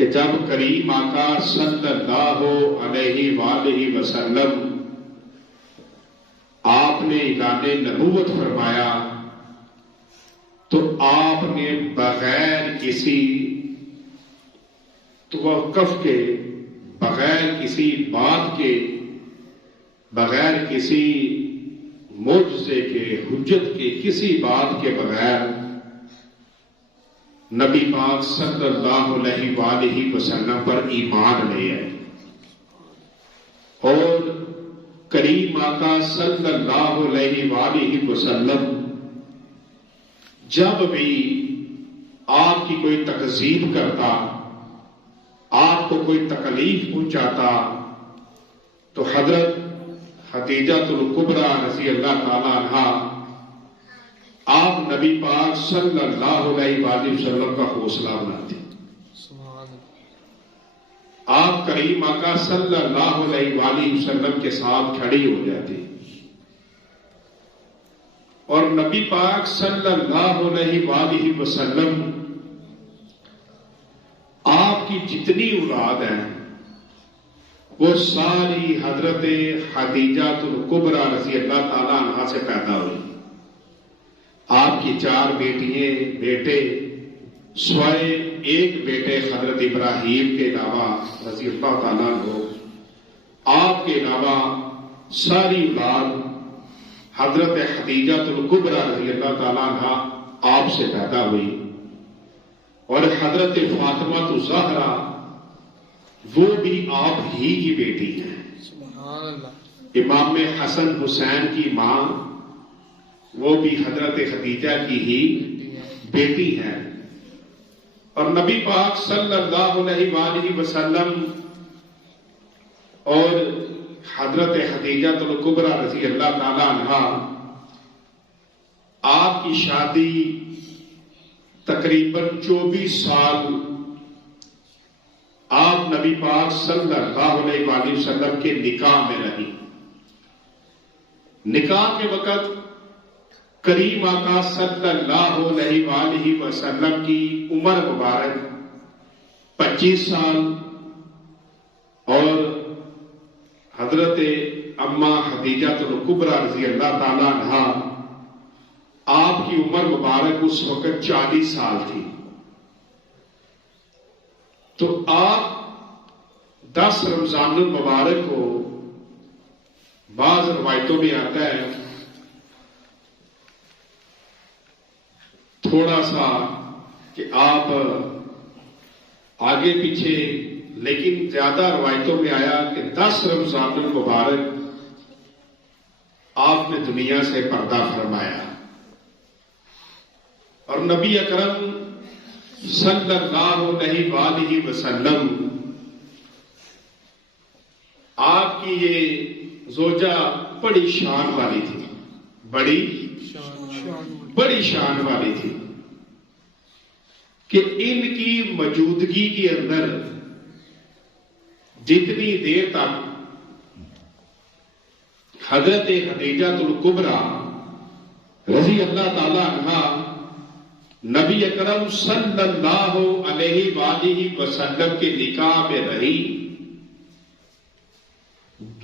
کہ جب کریم آقا صلی اللہ علیہ وآلہ وسلم آپ نے اعلان نبوت فرمایا تو آپ نے بغیر کسی توقف کے، بغیر کسی بات کے، بغیر کسی معجزے کے، حجت کے، کسی بات کے بغیر نبی پاک صلی اللہ علیہ وآلہ وسلم پر ایمان لے آئے، اور کریم آقا صلی اللہ علیہ وآلہ وسلم جب بھی آپ کی کوئی تکذیب کرتا، آپ کو کوئی تکلیف پہنچاتا، تو حضرت خدیجہ الکبریٰ رضی اللہ تعالی عنہا آپ نبی پاک صلی اللہ علیہ وآلہ وسلم کا حوصلہ بناتے، آپ کریم آقا صلی اللہ علیہ وآلہ وسلم کے ساتھ کھڑی ہو جاتی، اور نبی پاک صلی اللہ علیہ وآلہ وسلم آپ کی جتنی اولاد ہیں وہ ساری حضرت خدیجہ الکبریٰ رضی اللہ تعالی عنہا سے پیدا ہوئی۔ آپ کی 4 بیٹیاں، بیٹے سوائے ایک بیٹے حضرت ابراہیم کے علاوہ رضی اللہ تعالیٰ عنہ، آپ کے علاوہ ساری اولاد حضرت خدیجہ الکبریٰ رضی اللہ تعالیٰ عنہا آپ سے پیدا ہوئی، اور حضرت فاطمہ الزہرا وہ بھی آپ ہی کی بیٹی ہیں۔ سبحان اللہ۔ امام حسن حسین کی ماں وہ بھی حضرت خدیجہ کی ہی بیٹی ہیں، اور نبی پاک صلی اللہ علیہ وآلہ وسلم اور حضرت خدیجہ الکبریٰ رضی اللہ تعالی عنہا آپ کی شادی تقریباً 24 سال آپ نبی پاک صلی اللہ علیہ وآلہ وسلم کے نکاح میں رہی۔ نکاح کے وقت کریم آقا صلی اللہ علیہ وآلہ وسلم کی عمر مبارک 25 سال، اور حضرت اماں خدیجہ الکبریٰ رضی اللہ تعالی عنہا آپ کی عمر مبارک اس وقت 40 سال تھی۔ تو آپ 10 رمضان المبارک کو بعض روایتوں میں آتا ہے تھوڑا سا کہ آپ آگے پیچھے، لیکن زیادہ روایتوں میں آیا کہ 10 رمضان المبارک آپ نے دنیا سے پردہ فرمایا، اور نبی اکرم صلی اللہ علیہ وآلہ وسلم آپ کی یہ زوجہ بڑی شان والی تھی، بڑی شان والی تھی، کہ ان کی موجودگی کے اندر جتنی دیر تک حضرت خدیجہ الکبریٰ رضی اللہ تعالی عنہا نبی اکرم صلی اللہ علیہ وآلہ وسلم کے نکاح میں رہی،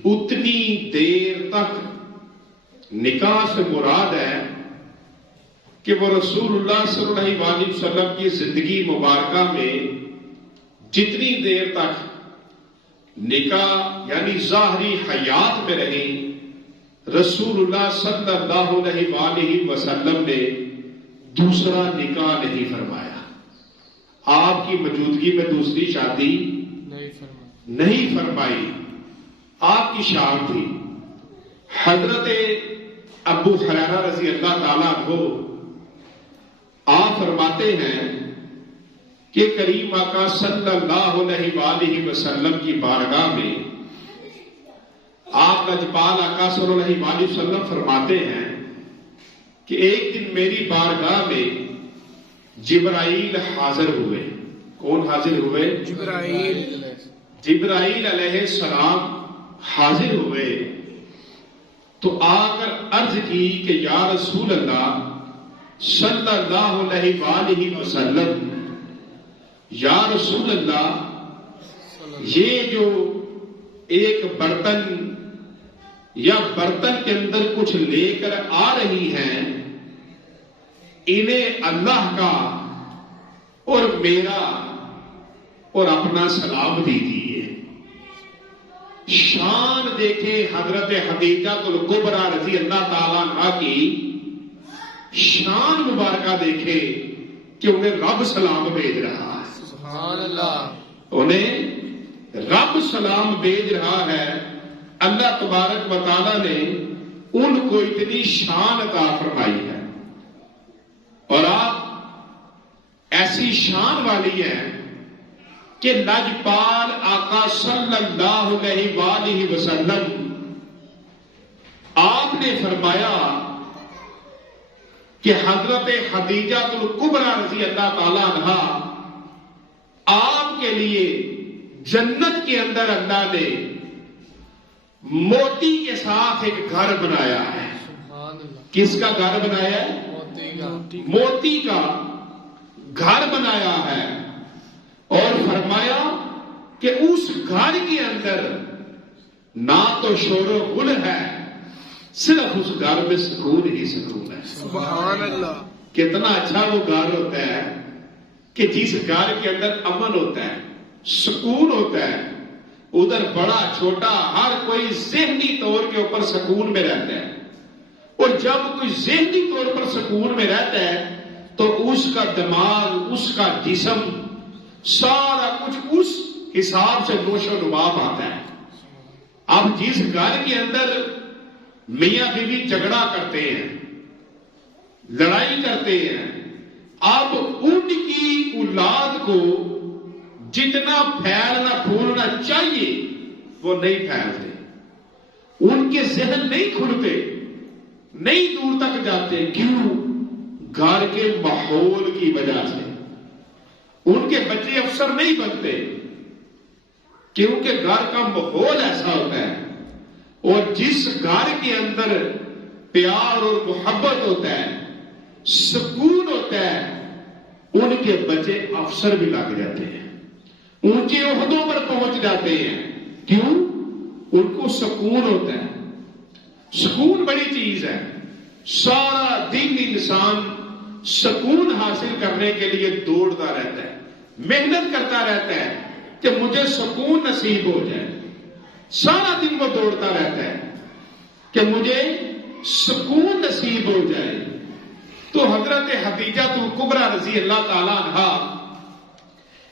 اتنی دیر تک نکاح سے مراد ہے کہ وہ رسول اللہ صلی اللہ علیہ وسلم کی زندگی مبارکہ میں جتنی دیر تک نکاح یعنی ظاہری حیات میں رہی، رسول اللہ صلی اللہ علیہ وآلہ وسلم نے دوسرا نکاح نہیں فرمایا، آپ کی موجودگی میں دوسری شادی نہیں فرمائی، آپ کی شان تھی۔ حضرت ابو ہریرہ رضی اللہ تعالیٰ عنہ آپ فرماتے ہیں کہ کریم آقا صلی اللہ علیہ وآلہ وسلم کی بارگاہ میں آپ لجپال آقا صلی اللہ علیہ وآلہ وسلم فرماتے ہیں کہ ایک دن میری بارگاہ میں جبرائیل حاضر ہوئے۔ کون حاضر ہوئے؟ جبرائیل علیہ السلام حاضر ہوئے، تو آ کر عرض کی کہ یا رسول اللہ صلی اللہ علیہ وآلہ وسلم، یا رسول اللہ یہ جو ایک برتن یا برتن کے اندر کچھ لے کر آ رہی ہیں انہیں اللہ کا اور میرا اور اپنا سلام دیجیے. شان دیکھیں حضرت خدیجہ الکبریٰ رضی اللہ تعالیٰ عنہا کی شان مبارکہ دیکھے کہ انہیں رب سلام بھیج رہا ہے. سبحان اللہ. انہیں رب سلام بھیج رہا ہے. اللہ تبارک و تعالیٰ نے ان کو اتنی شان عطا فرمائی ہے اور آپ ایسی شان والی ہیں کہ لجپال آقا صلی اللہ علیہ وآلہ وسلم آپ نے فرمایا کہ حضرت خدیجہ الکبریٰ رضی اللہ تعالی عنہا آپ کے لیے جنت کے اندر اللہ نے موتی کے ساتھ ایک گھر بنایا ہے. سبحان اللہ. کس کا گھر بنایا ہے؟ موتی کا گھر بنایا ہے اور فرمایا کہ اس گھر کے اندر نہ تو شور و غل ہے صرف اس گھر میں سکون ہی سکون ہے. سبحان اللہ. کتنا اچھا وہ گھر ہوتا ہے کہ جس گھر کے اندر امن ہوتا ہے سکون ہوتا ہے ادھر بڑا چھوٹا ہر کوئی ذہنی طور کے اوپر سکون میں رہتا ہے اور جب کوئی ذہنی طور پر سکون میں رہتا ہے تو اس کا دماغ اس کا جسم سارا کچھ اس حساب سے نوش و نما پاتا ہے. اب جس گھر کے اندر میاں بیوی جھگڑا کرتے ہیں لڑائی کرتے ہیں اب ان کی اولاد کو جتنا پھیلنا پھولنا چاہیے وہ نہیں پھیلتے. ان کے ذہن نہیں کھلتے نہیں دور تک جاتے. کیوں؟ گھر کے ماحول کی وجہ سے. ان کے بچے افسر نہیں بنتے کیونکہ گھر کا ماحول ایسا ہوتا ہے اور جس گھر کے اندر پیار اور محبت ہوتا ہے سکون ہوتا ہے ان کے بچے افسر بھی لگ جاتے ہیں اونچے عہدوں پر پہنچ جاتے ہیں. کیوں؟ ان کو سکون ہوتا ہے. سکون بڑی چیز ہے. سارا دن انسان سکون حاصل کرنے کے لیے دوڑتا رہتا ہے محنت کرتا رہتا ہے کہ مجھے سکون نصیب ہو جائے. سارا دن وہ دوڑتا رہتا ہے کہ مجھے سکون نصیب ہو جائے. تو حضرت خدیجہ الکبریٰ رضی اللہ تعالی عنہا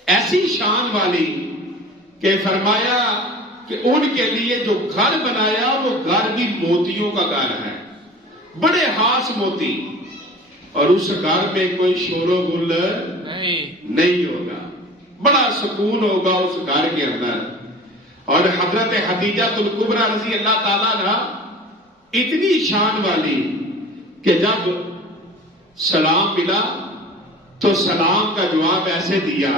ایسی شان والی کہ فرمایا کہ ان کے لیے جو گھر بنایا وہ گھر بھی موتیوں کا گھر ہے بڑے خاص موتی اور اس گھر میں کوئی شور و غل نہیں ہوگا. بڑا سکون ہوگا اس گھر کے اندر. اور حضرت خدیجہ الکبریٰ رضی اللہ تعالیٰ عنہا اتنی شان والی کہ جب سلام ملا تو سلام کا جواب ایسے دیا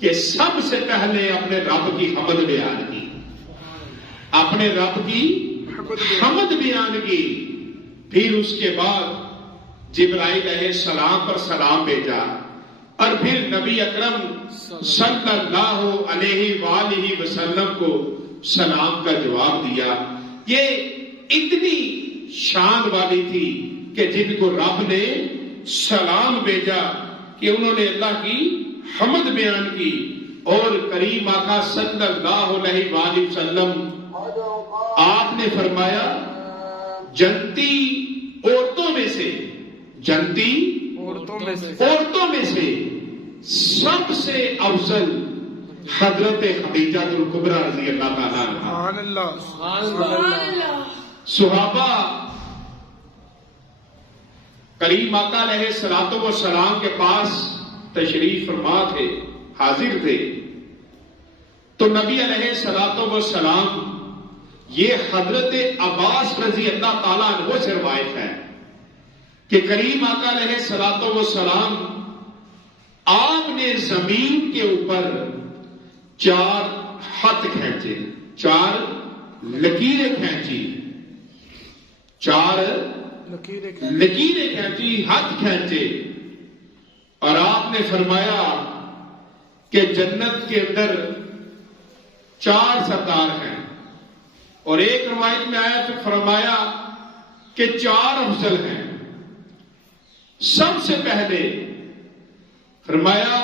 کہ سب سے پہلے اپنے رب کی حمد بیان کی اپنے رب کی حمد بیان کی. پھر اس کے بعد جبرائیل علیہ السلام پر سلام بھیجا اور پھر نبی اکرم صلی اللہ علیہ وآلہ وسلم کو سلام کا جواب دیا. یہ اتنی شان والی تھی کہ جن کو رب نے سلام بھیجا کہ انہوں نے اللہ کی حمد بیان کی اور کریم آقا صلی اللہ علیہ وآلہ وسلم آپ نے فرمایا جنتی عورتوں میں سے جنتی عورتوں میں سے سب سے افضل حضرت خدیجہ الکبریٰ رضی اللہ تعالیٰ عنہا. صحابہ کریم آقا علیہ الصلوۃ والسلام کے پاس تشریف فرما تھے حاضر تھے تو نبی علیہ الصلوۃ والسلام یہ حضرت عباس رضی اللہ تعالیٰ عنہ سے روایت ہے کہ کریم آقا علیہ الصلوۃ والسلام آپ نے زمین کے اوپر 4 خط کھینچے 4 لکیریں کھینچی 4 لکیریں کھینچی ہاتھ کھینچے اور آپ نے فرمایا کہ جنت کے اندر 4 سردار ہیں، اور ایک روایت میں آیا تو فرمایا کہ 4 افضل ہیں۔ سب سے پہلے فرمایا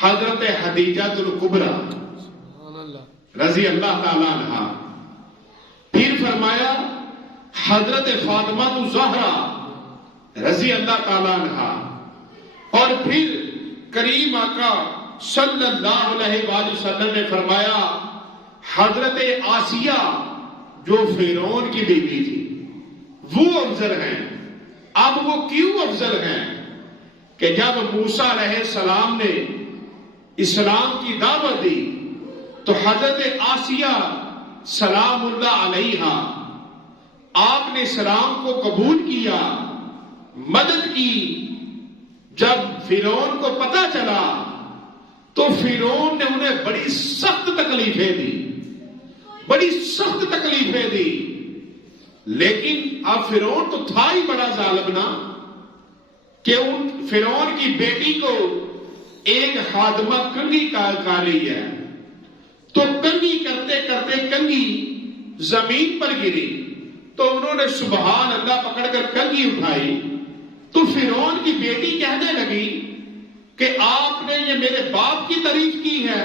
حضرت خدیجہ الکبریٰ سبحان اللہ، رضی اللہ تعالی عنہا، پھر فرمایا حضرت فاطمہ الزہرا رضی اللہ تعالی عنہا، اور پھر کریم آقا صلی اللہ علیہ وآلہ وسلم نے فرمایا حضرت آسیہ جو فرعون کی بیوی تھی وہ افضل ہیں۔ اب وہ کیوں افضل ہیں کہ جب موسیٰ علیہ السلام نے اسلام کی دعوت دی تو حضرت آسیہ سلام اللہ علیہا آپ نے اسلام کو قبول کیا، مدد کی۔ جب فرعون کو پتہ چلا تو فرعون نے انہیں بڑی سخت تکلیفیں دی، بڑی سخت تکلیفیں دی، لیکن اب فرعون تو تھا ہی بڑا ظالم نا، کہ ان فرعون کی بیٹی کو ایک خادمہ کنگھی کھا لی ہے، تو کنگھی کرتے کرتے کنگھی زمین پر گری، تو انہوں نے سبحان اللہ پکڑ کر کنگھی اٹھائی، تو فرعون کی بیٹی کہنے لگی کہ آپ نے یہ میرے باپ کی تعریف کی ہے،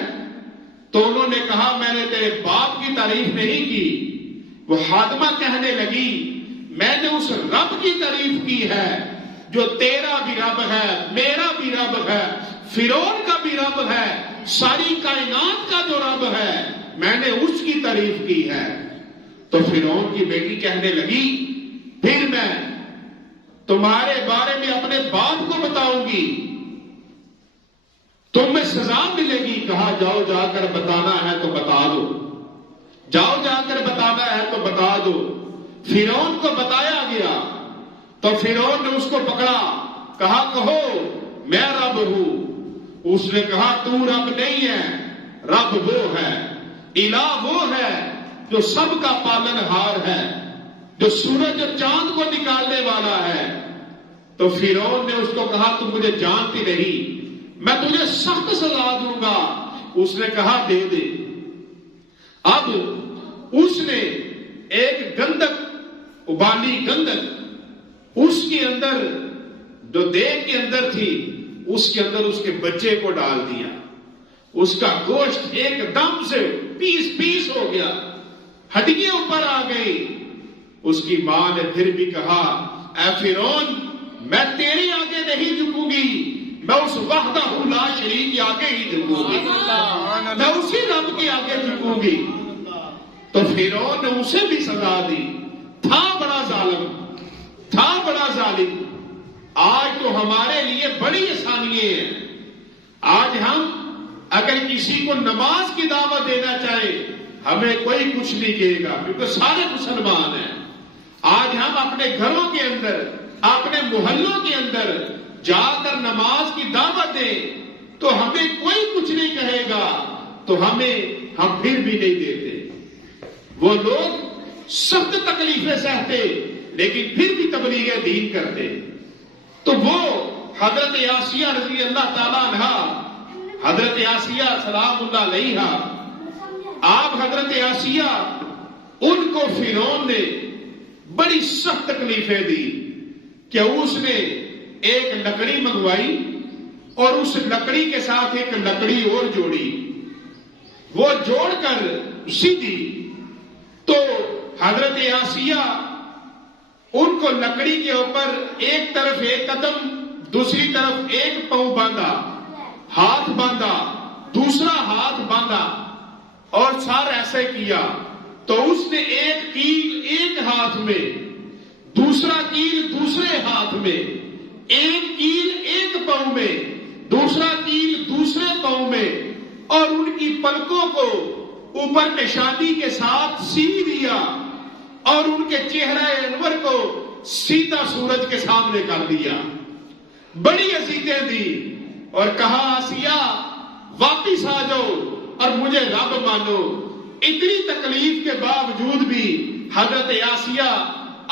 تو انہوں نے کہا میں نے تیرے باپ کی تعریف نہیں کی۔ وہ خادمہ کہنے لگی میں نے اس رب کی تعریف کی ہے جو تیرا بھی رب ہے، میرا بھی رب ہے، فرعون کا بھی رب ہے، ساری کائنات کا جو رب ہے، میں نے اس کی تعریف کی ہے۔ تو فرعون کی بیٹی کہنے لگی پھر میں تمہارے بارے میں اپنے باپ کو بتاؤں گی، تمہیں سزا ملے گی۔ کہا جاؤ جا کر بتانا ہے تو بتا دو، جاؤ جا کر بتانا ہے تو بتا دو۔ فرعون کو بتایا گیا تو فرعون نے اس کو پکڑا، کہا کہو میں رب ہوں۔ اس نے کہا تو رب نہیں ہے، رب وہ ہے، الہ وہ ہے جو سب کا پالن ہار ہے، جو سورج اور چاند کو نکالنے والا ہے۔ تو فرعون نے اس کو کہا تم مجھے جانتی نہیں، میں تجھے سخت سزا دوں گا۔ اس نے کہا دے دے۔ اب اس نے ایک گندک، ابالی گندک، اس کے اندر جو دیگ کے اندر تھی اس کے اندر اس کے بچے کو ڈال دیا، اس کا گوشت ایک دم سے پیس پیس ہو گیا، ہڈیاں اوپر آ گئی۔ اس کی ماں نے پھر بھی کہا اے فرعون میں تیرے آگے نہیں جھکوں گی، میں اس وحدہ لا شریک کے آگے ہی جھکوں گی، میں اسی رب کے آگے جھکوں گی۔ تو فرعون نے اسے بھی سزا دی، تھا بڑا ظالم، تھا بڑا ظالم۔ آج تو ہمارے لیے بڑی آسانیاں ہیں، آج ہم اگر کسی کو نماز کی دعوت دینا چاہے ہمیں کوئی کچھ نہیں کہے گا کیونکہ سارے مسلمان ہیں۔ آج ہم اپنے گھروں کے اندر، اپنے محلوں کے اندر جا کر نماز کی دعوت دیں تو ہمیں کوئی کچھ نہیں کہے گا، تو ہم پھر بھی نہیں دیتے۔ وہ لوگ سخت تکلیفیں سہتے لیکن پھر بھی تبلیغ دین کرتے۔ تو وہ حضرت آسیہ رضی اللہ تعالیٰ عنہا، حضرت آسیہ سلام اللہ علیہا، آپ حضرت آسیہ ان کو فرعون نے بڑی سخت تکلیفیں دی کہ اس نے ایک لکڑی منگوائی اور اس لکڑی کے ساتھ ایک لکڑی اور جوڑی، وہ جوڑ کر سیدھی، تو حضرت آسیہ ان کو لکڑی کے اوپر ایک طرف ایک قدم، دوسری طرف ایک پاؤں باندھا، ہاتھ باندھا، دوسرا ہاتھ باندھا اور سر ایسے کیا، تو اس نے ایک کیل ایک ہاتھ میں، دوسرا کیل دوسرے ہاتھ میں، ایک کیل ایک پاؤں میں، دوسرا کیل دوسرے پاؤں میں، اور ان کی پلکوں کو اوپر نشانی کے ساتھ سی دیا اور ان کے چہرہ انور کو سیدھا سورج کے سامنے کر دیا، بڑی اذیتیں دی اور کہا آسیہ واپس آ جاؤ اور مجھے رب مانو۔ اتنی تکلیف کے باوجود بھی حضرت آسیہ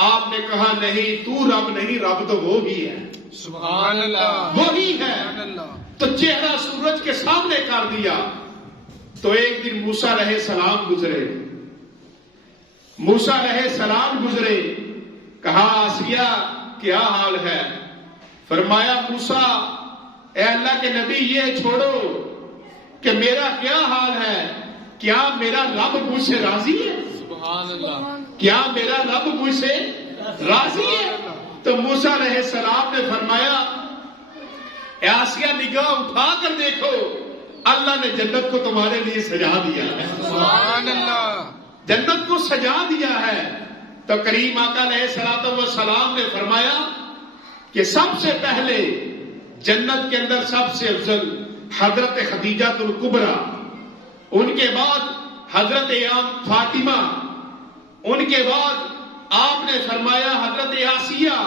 آپ نے کہا نہیں تو رب نہیں، رب تو وہ بھی ہے، سبحان اللہ، وہی ہے۔ سبحان اللہ۔ تو چہرہ سورج کے سامنے کر دیا. تو ایک دن موسیٰ علیہ السلام گزرے. موسیٰ علیہ السلام گزرے. کہا آسیہ کیا حال ہے؟ فرمایا موسیٰ اے اللہ کے نبی یہ چھوڑو کہ میرا کیا حال ہے. کیا میرا رب مجھ سے راضی ہے؟ سبحان اللہ. کیا میرا رب مجھ سے راضی ہے؟ تو موسیٰ علیہ السلام نے فرمایا اے آسیہ نگاہ اٹھا کر دیکھو اللہ نے جنت کو تمہارے لیے سجا دیا ہے. سبحان اللہ. جنت کو سجا دیا ہے. تو کریم آقا علیہ السلام نے فرمایا کہ سب سے پہلے جنت کے اندر سب سے افضل حضرت خدیجہ الکبریٰ، ان کے بعد حضرت فاطمہ، ان کے بعد آپ نے فرمایا حضرت آسیہ،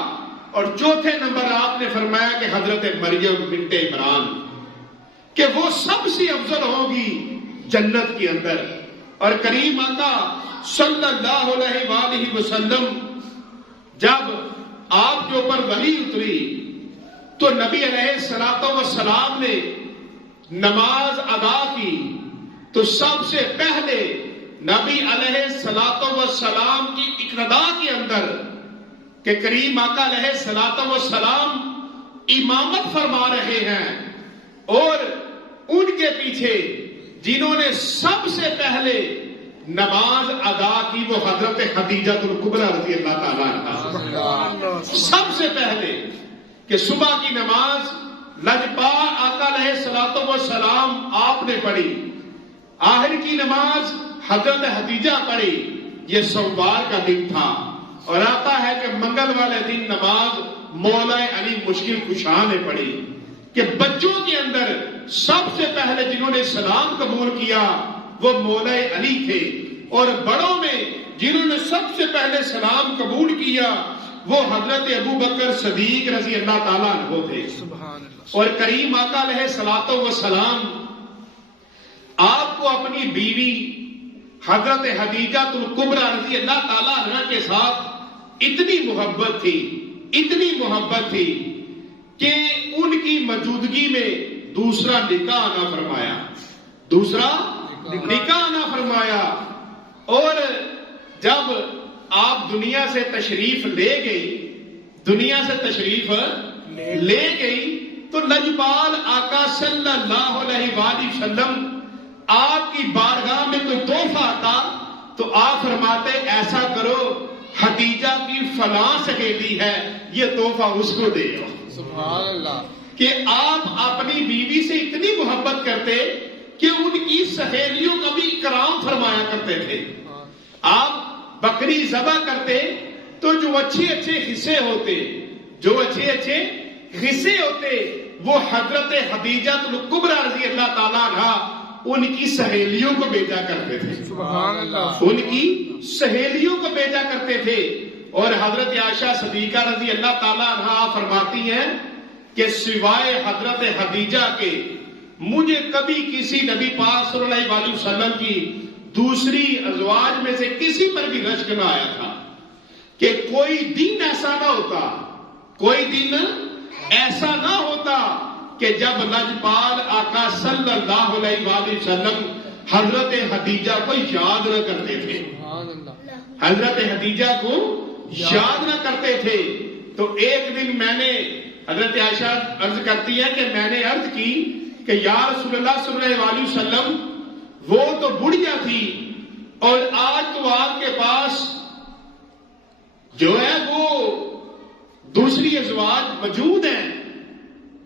اور چوتھے نمبر آپ نے فرمایا کہ حضرت مریم بنت عمران، کہ وہ سب سے افضل ہوگی جنت کے اندر. اور کریم آقا صلی اللہ علیہ وآلہ وسلم جب آپ کے اوپر وحی اتری تو نبی علیہ السلام نے نماز ادا کی. تو سب سے پہلے نبی علیہ السلام کی اقتدا کے اندر کہ کریم آقا علیہ السلام امامت فرما رہے ہیں، اور ان کے پیچھے جنہوں نے سب سے پہلے نماز ادا کی وہ حضرت خدیجہ الکبریٰ رضی اللہ تعالیٰ عنہا. سب سے پہلے کہ صبح کی نماز لجپال آقا علیہ السلام آپ نے پڑھی، آخر کی نماز حضرت خدیجہ پڑھی. یہ سوموار کا دن تھا، اور آتا ہے کہ منگل والے دن نماز مولا علی مشکل کشا نے پڑھی. کہ بچوں کے اندر سب سے پہلے جنہوں نے سلام قبول کیا وہ مولا علی تھے، اور بڑوں میں جنہوں نے سب سے پہلے سلام قبول کیا وہ حضرت ابو بکر صدیق رضی اللہ تعالیٰ عنہ تھے. سبحان اللہ. اور کریم آقا علیہ السلام آپ کو اپنی بیوی حضرت خدیجہ الکبریٰ رضی اللہ تعالیٰ عنہ کے ساتھ اتنی محبت تھی کہ ان کی موجودگی میں دوسرا نکاح نہ فرمایا. اور جب آپ دنیا سے تشریف لے گئی تو لجپال آقا صلی اللہ علیہ وآلہ وسلم آپ کی بارگاہ میں کوئی تحفہ آتا تو آپ فرماتے ایسا کرو خدیجہ کی فلاں سہیلی ہے یہ تحفہ اس کو دے. سبحان اللہ. کہ آپ اپنی بیوی سے اتنی محبت کرتے کہ ان کی سہیلیوں کا بھی اکرام فرمایا کرتے تھے. آپ بکری ذبح کرتے تو جو اچھے حصے ہوتے وہ حضرت خدیجہ الکبریٰ رضی اللہ تعالیٰ عنہا ان کی سہیلیوں کو بھیجا کرتے تھے. سبحان اللہ. ان کی سہیلیوں کو بھیجا کرتے تھے. اور حضرت عائشہ صدیقہ رضی اللہ تعالیٰ عنہا فرماتی ہیں کہ سوائے حضرت خدیجہ کے مجھے کبھی کسی نبی پاک صلی اللہ علیہ وسلم کی دوسری ازواج میں سے کسی پر بھی رشک نہ آیا تھا. کہ کوئی دن ایسا نہ ہوتا کہ جب لجپال آقا صلی اللہ علیہ وآلہ وسلم حضرت خدیجہ کو یاد نہ کرتے تھے. حضرت خدیجہ کو یاد نہ کرتے تھے. تو ایک دن میں نے حضرت عائشہ عرض کرتی ہے کہ میں نے عرض کی کہ یا رسول اللہ صلی اللہ علیہ وسلم وہ تو بڑھیا تھی اور آج تو آپ کے پاس جو ہے وہ دوسری ازواج موجود ہیں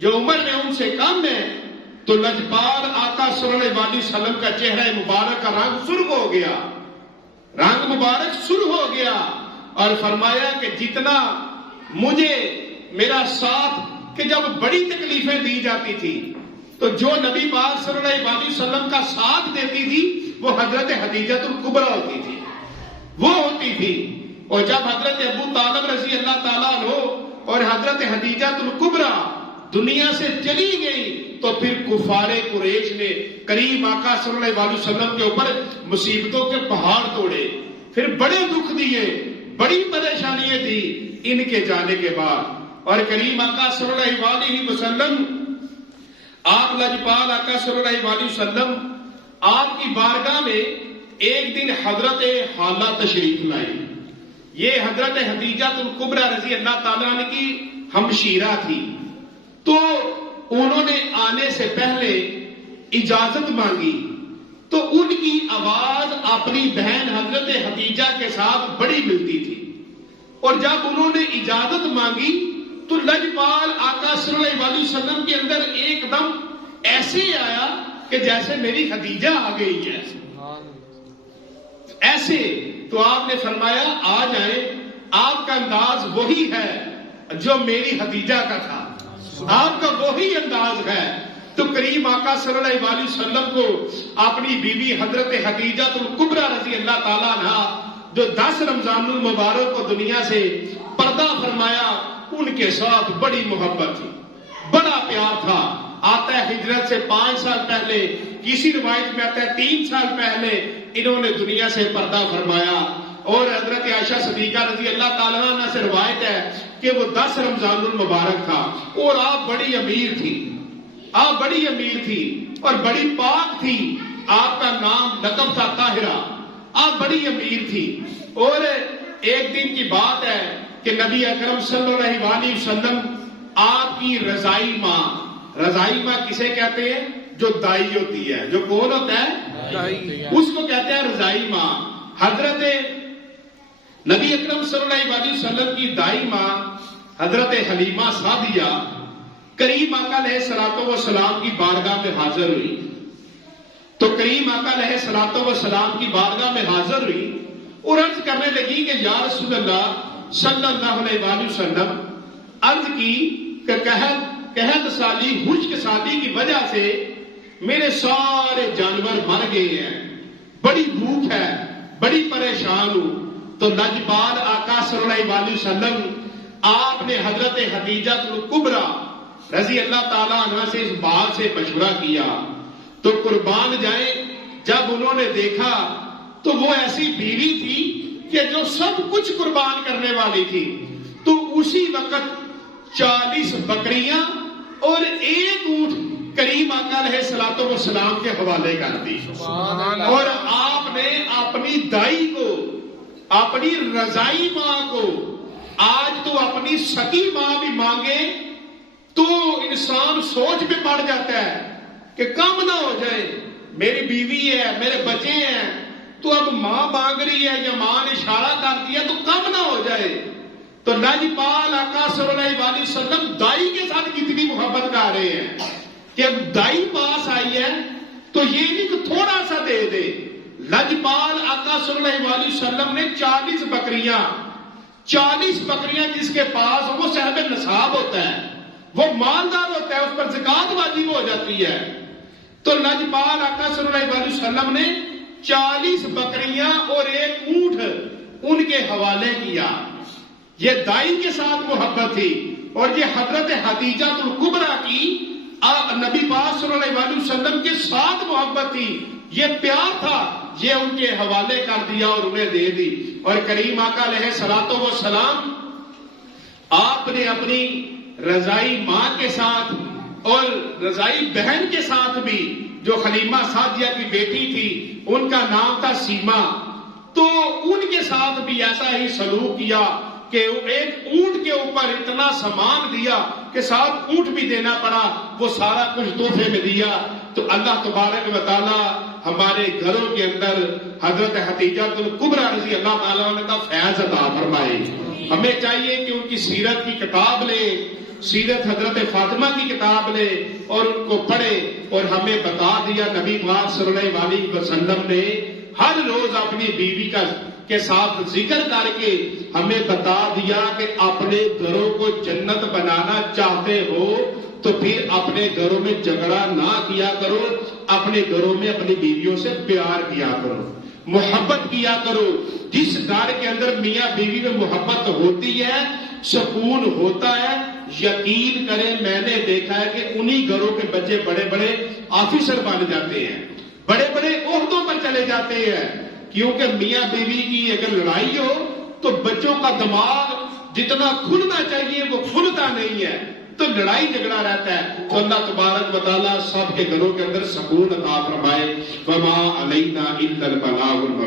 جو عمر میں ان سے کم ہیں. تو لجپال آقا صلی اللہ علیہ وسلم کا چہرہ مبارک کا رنگ سرخ ہو گیا اور فرمایا کہ جتنا مجھے میرا ساتھ کہ جب بڑی تکلیفیں دی جاتی تھی تو جو نبی پاک صلی اللہ علیہ وسلم کا ساتھ دیتی تھی وہ حضرت خدیجہ الکبریٰ ہوتی تھی. اور جب حضرت ابو طالب رضی اللہ تعالیٰ عنہ اور حضرت خدیجہ الکبریٰ دنیا سے چلی گئی تو پھر کفار قریش نے کریم آقا صلی اللہ علیہ وسلم کے اوپر مصیبتوں کے پہاڑ توڑے، پھر بڑے دکھ دیے، بڑی پریشانیاں تھی ان کے جانے کے بعد. اور کریم آقا صلی اللہ علیہ وسلم آپ لجپال آقا صلی اللہ علیہ وسلم آپ کی بارگاہ میں ایک دن حضرت حالہ تشریف لائی. یہ حضرت حدیجہ الکبریٰ رضی اللہ تعالیٰ عنہ کی ہمشیرہ تھی. تو انہوں نے آنے سے پہلے اجازت مانگی تو ان کی آواز اپنی بہن حضرت حدیجہ کے ساتھ بڑی ملتی تھی. اور جب انہوں نے اجازت مانگی تو لجپال آقا صلی اللہ علیہ وسلم کے اندر ایک دم ایسے آیا کہ جیسے میری خدیجہ آ گئی ہے. ایسے تو آپ نے فرمایا آ جائیں. آپ کا انداز وہی ہے جو میری خدیجہ کا تھا, آپ کا وہی انداز ہے. تو کریم آقا صلی اللہ علیہ وسلم کو اپنی بیوی حضرت حدیجہ الکبریٰ رضی اللہ تعالیٰ عنہ جو 10 رمضان المبارک کو دنیا سے پردہ فرمایا, ان کے ساتھ بڑی محبت تھی, بڑا پیار تھا. آتا ہے ہجرت سے 5 سال پہلے, کسی روایت میں آتا ہے 3 سال پہلے انہوں نے دنیا سے پردہ فرمایا. اور حضرت عائشہ صدیقہ رضی اللہ تعالیٰ عنہ سے روایت ہے کہ وہ 10 رمضان المبارک تھا. اور آپ بڑی امیر تھی, آپ بڑی امیر تھی اور بڑی پاک تھی. آپ کا نام لقب تھا طاہرہ. آپ بڑی امیر تھی. اور ایک دن کی بات ہے کہ نبی اکرم صلی اللہ علیہ وسلم آپ کی رضائی ماں, رضائی ماں کسے کہتے ہیں؟ جو دائی ہوتی ہے. جو کون ہوتا ہے؟ اس کو کہتے ہیں رضائی ماں. حضرت نبی اکرم صلی اللہ علیہ وسلم کی دائی ماں حضرت حلیمہ سعدیہ کریم آقا علیہ الصلوۃ والسلام کی بارگاہ میں حاضر ہوئی. تو کریم آقا علیہ الصلوۃ والسلام کی بارگاہ میں حاضر ہوئی اور عرض کرنے لگی کہ یا رسول اللہ صلی اللہ علیہ وسلم, عرض کی کہ قحط سالی, خشک سالی کی وجہ سے میرے سارے جانور مر گئے ہیں, بڑی بھوک ہے, بڑی پریشان ہوں. تو لجپال آقا صلی اللہ علیہ وسلم آپ نے حضرت حدیجہ الکبریٰ رضی اللہ تعالیٰ عنہ سے اس بات سے مشورہ کیا. تو قربان جائیں, جب انہوں نے دیکھا تو وہ ایسی بیوی تھی کہ جو سب کچھ قربان کرنے والی تھی. تو اسی وقت 40 بکریاں اور 1 اونٹ کریم آقا علیہ الصلوۃ والسلام کے حوالے کر دی. اور آپ نے اپنی دائی کو, اپنی رضائی ماں کو, آج تو اپنی سکی ماں بھی مانگے تو انسان سوچ میں پڑ جاتا ہے کہ کم نہ ہو جائے, میری بیوی ہے, میرے بچے ہیں, تو اب ماں مانگ رہی ہے یا ماں نے اشارہ کر دیا تو کم نہ ہو جائے. تو لجپال آقا صلی اللہ علیہ وسلم دائی کے ساتھ کتنی محبت کر رہے ہیں کہ اب دائی پاس آئی ہے تو یہ نہیں کہ تھوڑا سا دے دے. لجپال آقا صلی اللہ علیہ وسلم نے 40 بکریاں جس کے پاس وہ صاحب نصاب ہوتا ہے, وہ مالدار ہوتا ہے, اس پر زکات واجب ہو جاتی ہے. تو لجپال آقا صلی اللہ علیہ وسلم نے 40 بکریاں اور 1 اونٹ ان کے حوالے کیا. یہ دائی کے ساتھ محبت تھی. اور یہ حضرت حدیجہ الکبریٰ کی نبی پاک صلی اللہ علیہ وسلم کے ساتھ محبت تھی, یہ پیار تھا. یہ ان کے حوالے کر دیا اور انہیں دے دی. اور کریم آقا علیہ الصلوۃ والسلام آپ نے اپنی رضائی ماں کے ساتھ اور رضائی بہن کے ساتھ بھی, جو حلیمہ سعدیہ کی بیٹی تھی, ان کا نام تھا سیما, تو ان کے ساتھ بھی ایسا ہی سلوک کیا کہ 1 اونٹ کے اوپر اتنا سامان دیا کہ 7 اونٹ بھی دینا پڑا, وہ سارا کچھ تحفے میں دیا. تو اللہ تبارک و تعالی ہمارے گھروں کے اندر حضرت حدیجہ الکبریٰ رضی اللہ تعالیٰ عنہ کا فیض عطا فرمائے. ہمیں چاہیے کہ ان کی سیرت کی کتاب لے, سیرت حضرت فاطمہ کی کتاب لے اور ان کو پڑھے. اور ہمیں بتا دیا نبی پاک صلی اللہ علیہ وسلم نے ہر روز اپنی بیوی کے ساتھ ذکر کر کے ہمیں بتا دیا کہ اپنے گھروں کو جنت بنانا چاہتے ہو تو پھر اپنے گھروں میں جھگڑا نہ کیا کرو, اپنے گھروں میں اپنی بیویوں سے پیار کیا کرو, محبت کیا کرو. جس گھر کے اندر میاں بیوی میں محبت ہوتی ہے, سکون ہوتا ہے. یقین کریں میں نے دیکھا ہے کہ انہی گھروں کے بچے بڑے بڑے آفیسر بن جاتے ہیں, بڑے بڑے عہدوں پر چلے جاتے ہیں. کیونکہ میاں بیوی کی اگر لڑائی ہو تو بچوں کا دماغ جتنا کھلنا چاہیے وہ کھلتا نہیں ہے. تو لڑائی جھگڑا رہتا ہے. تو اللہ تبارک و تعالیٰ سب کے گھروں کے اندر سکون عطا فرمائے. وما علینا الا البلاغ